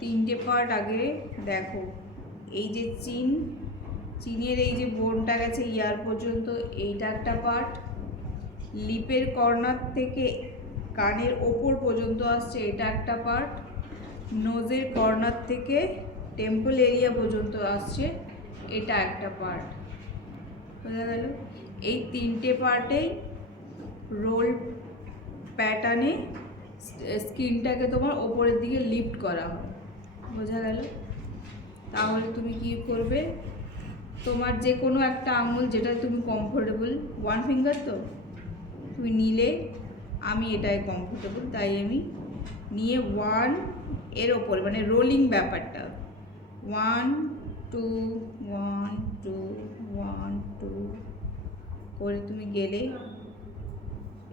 তিনটে পার্ট আগে দেখো। এই যে চিনের এই যে বোনটা গেছে ইয়ার পর্যন্ত, এইটা একটা পার্ট। লিপের কর্নার থেকে কানের ওপর পর্যন্ত আসছে, এটা একটা পার্ট। নোজের কর্নার থেকে টেম্পল এরিয়া পর্যন্ত আসছে, এটা একটা পার্ট। বোঝা গেল? এই তিনটে পার্টেই রোল প্যাটার্নে স্কিনটাকে তোমার ওপরের দিকে লিফট করা হয়। বোঝা গেল? তাহলে তুমি কি করবে, তোমার যে কোনো একটা আঙুল যেটা তুমি কমফোর্টেবল, ওয়ান ফিঙ্গার তো তুমি নিলে, আমি এটাই কমফোর্টেবল তাই আমি নিয়ে ওয়ান এর ওপরে মানে রোলিং ব্যাপারটা, 1 2 1 2 1 2 করে তুমি গেলে,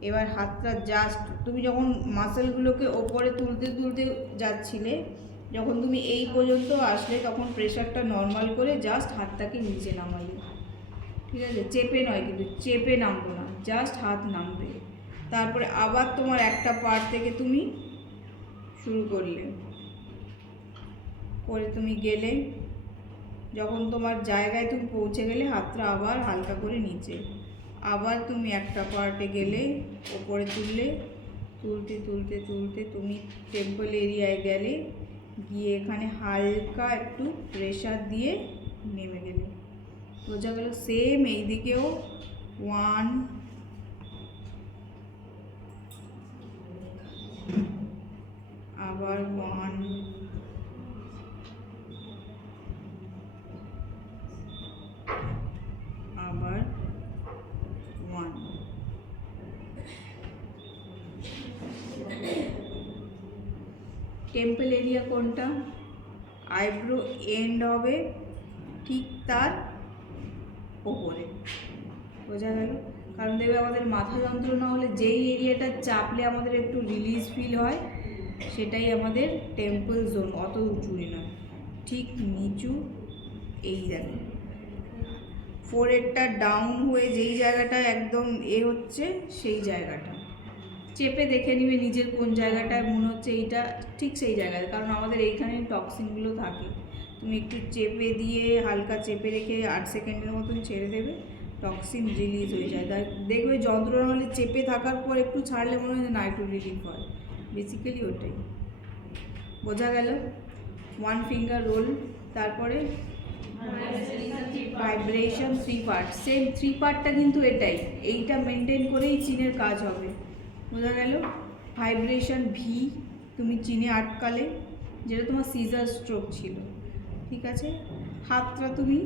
এবার হাতটা জাস্ট তুমি যখন মাসেলগুলোকে ওপরে তুলতে তুলতে যাচ্ছিলে, যখন তুমি এই পর্যন্ত আসলে তখন প্রেশারটা নর্মাল করে জাস্ট হাতটাকে নিচে নামালে। ঠিক আছে? চেপে নয়, কিন্তু চেপে নামবো না, জাস্ট হাত নামবে। তারপরে আবার তোমার একটা পার্ট থেকে তুমি শুরু করলে, করে তুমি গেলে, যখন তোমার জায়গায় তুমি পৌঁছে গেলে হাতটা আবার হালকা করে নিচে, আবার তুমি একটা পার্টে গেলে, ওপরে তুললে, তুলতে তুলতে তুলতে তুমি টেম্পল এরিয়ায় গেলে, গিয়ে এখানে হালকা একটু প্রেশার দিয়ে নেমে গেলে। বোঝা গেল? সেম এই দিকেও 1 আবার 1 আবার 1। টেম্পল এরিয়া কোনটা? আইব্রো এন্ড হবে ঠিক তার ওপরে। বোঝা গেল? কারণ দেখবে আমাদের মাথা যন্ত্রণা হলে যেই এরিয়াটা চাপলে আমাদের একটু রিলিজ ফিল হয়, সেটাই আমাদের টেম্পল জোন। অত উঁচুই নয়, ঠিক নিচু। এই দেখো ফোরহেডটা ডাউন হয়ে যেই জায়গাটা একদম হচ্ছে, সেই জায়গাটা চেপে দেখে নিবে নিজের কোন জায়গাটায় মনে হচ্ছে এইটা ঠিক সেই জায়গায়। কারণ আমাদের এইখানে টক্সিনগুলো থাকে। তুমি একটু চেপে দিয়ে হালকা চেপে রেখে 8 সেকেন্ডের মতন ছেড়ে দেবে, টক্সিন রিলিজ হয়ে যায়। তাই দেখবে যন্ত্রণা হলে চেপে থাকার পর একটু ছাড়লে মনে হয় না একটু রিলিফ হয়, বেসিক্যালি ওটাই। বোঝা গেল? 1 ফিঙ্গার রোল, তারপরে ভাইব্রেশন 3 পার্ট। সেম 3 পার্টটা কিন্তু এটাই, এইটা মেনটেন করেই চিনের কাজ হবে। বোঝা গেল? ভাইব্রেশন ভি তুমি চিনে আটকালে, যেটা তোমার সিজার স্ট্রোক ছিল। ঠিক আছে? হাতটা তুমি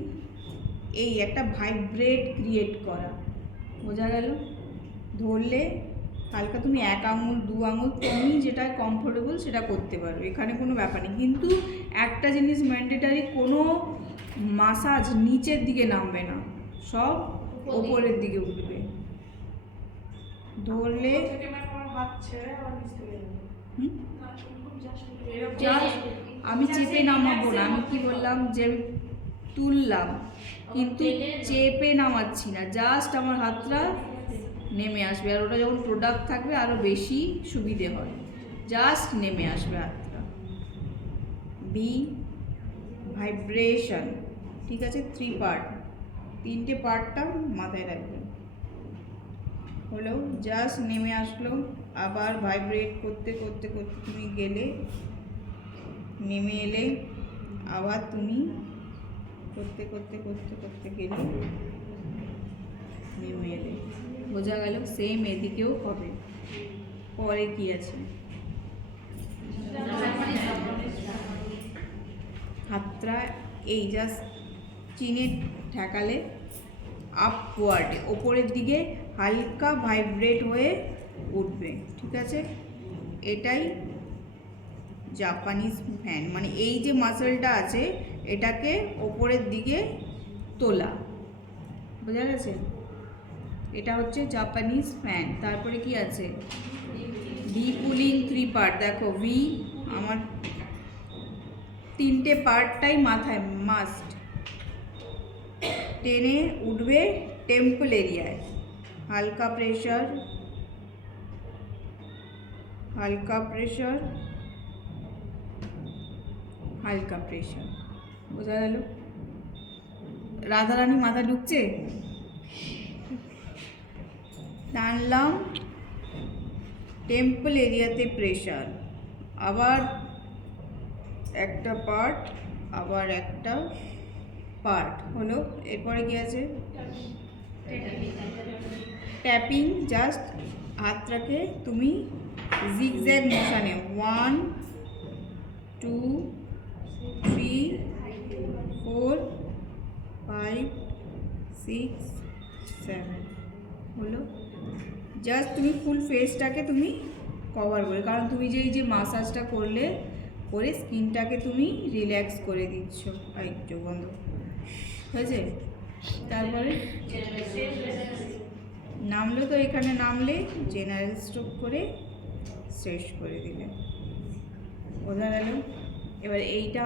এই একটা ভাইব্রেট ক্রিয়েট করা। বোঝা গেল? ধরলে হালকা তুমি 1 আঙুল 2 আঙুল তুমি যেটা কমফোর্টেবল সেটা করতে পারো, এখানে কোনো ব্যাপার নেই। কিন্তু একটা জিনিস ম্যান্ডেটারি, কোনো মাসাজ নিচের দিকে নামবে না, সব ওপরের দিকে উঠবে। ধরলে আমি চেপে নামাবো না, আমি কি বললাম যে তুললাম কিন্তু চেপে নামাচ্ছি না, জাস্ট আমার হাতটা নেমে আসবে। আর ওটা যখন প্রোডাক্ট থাকবে আরও বেশি সুবিধে হয়, জাস্ট নেমে আসবে হাতটা। B vibration. ঠিক আছে? 3 পার্ট, 3টে পার্টটা মাথায় রাখবেন। হলো, জাস্ট নেমে আসলো, আবার ভাইব্রেট করতে করতে করতে তুমি গেলে, নেমে এলে, আবার তুমি করতে করতে করতে করতে গেলে, নেমে এলে। বোঝা গেল? সেম এদিকেও হবে। পরে কি আছে? হাতটা এই জাস্ট চিনে ঠেকালে আপওয়ার্ডে ওপরের দিকে হালকা ভাইব্রেট হয়ে উঠবে। ঠিক আছে? এটাই জাপানিজ ফ্যান, মানে এই যে মাসলটা আছে এটাকে ওপরের দিকে তোলা। বোঝা গেছে? এটা হচ্ছে জাপানিজ ফ্যান। তারপরে কি আছে? V pulling 3 part. দেখো ভি আমার 3টে পার্টটাই মাথায় মাস্ট। টেনে উঠবে টেম্পল এরিয়ায়, হালকা প্রেশার, হালকা প্রেশার, হালকা প্রেশার। বোঝা গেল? রাধারানী মাথা ঢুকছে? টানলাম, টেম্পল এরিয়াতে প্রেশার, আবার একটা পার্ট, আবার একটা পার্ট হলো। এরপরে কি আছে? ট্যাপিং, জাস্ট হাতটাকে তুমি জিগজ্যাগ মোশনে 1 2 3 4 5 6 7 হলো। জাস্ট তুমি ফুল ফেসটাকে তুমি কভার করে, কারণ তুমি যে মাসাজটা করলে করে স্কিনটাকে তুমি রিল্যাক্স করে দিচ্ছ। একটু বন্ধ হয়েছে। তারপরে নামলো তো, এখানে নামলে জেনারেল স্ট্রোক করে শেষ করে দিলে। বোঝা গেল? এবার এইটা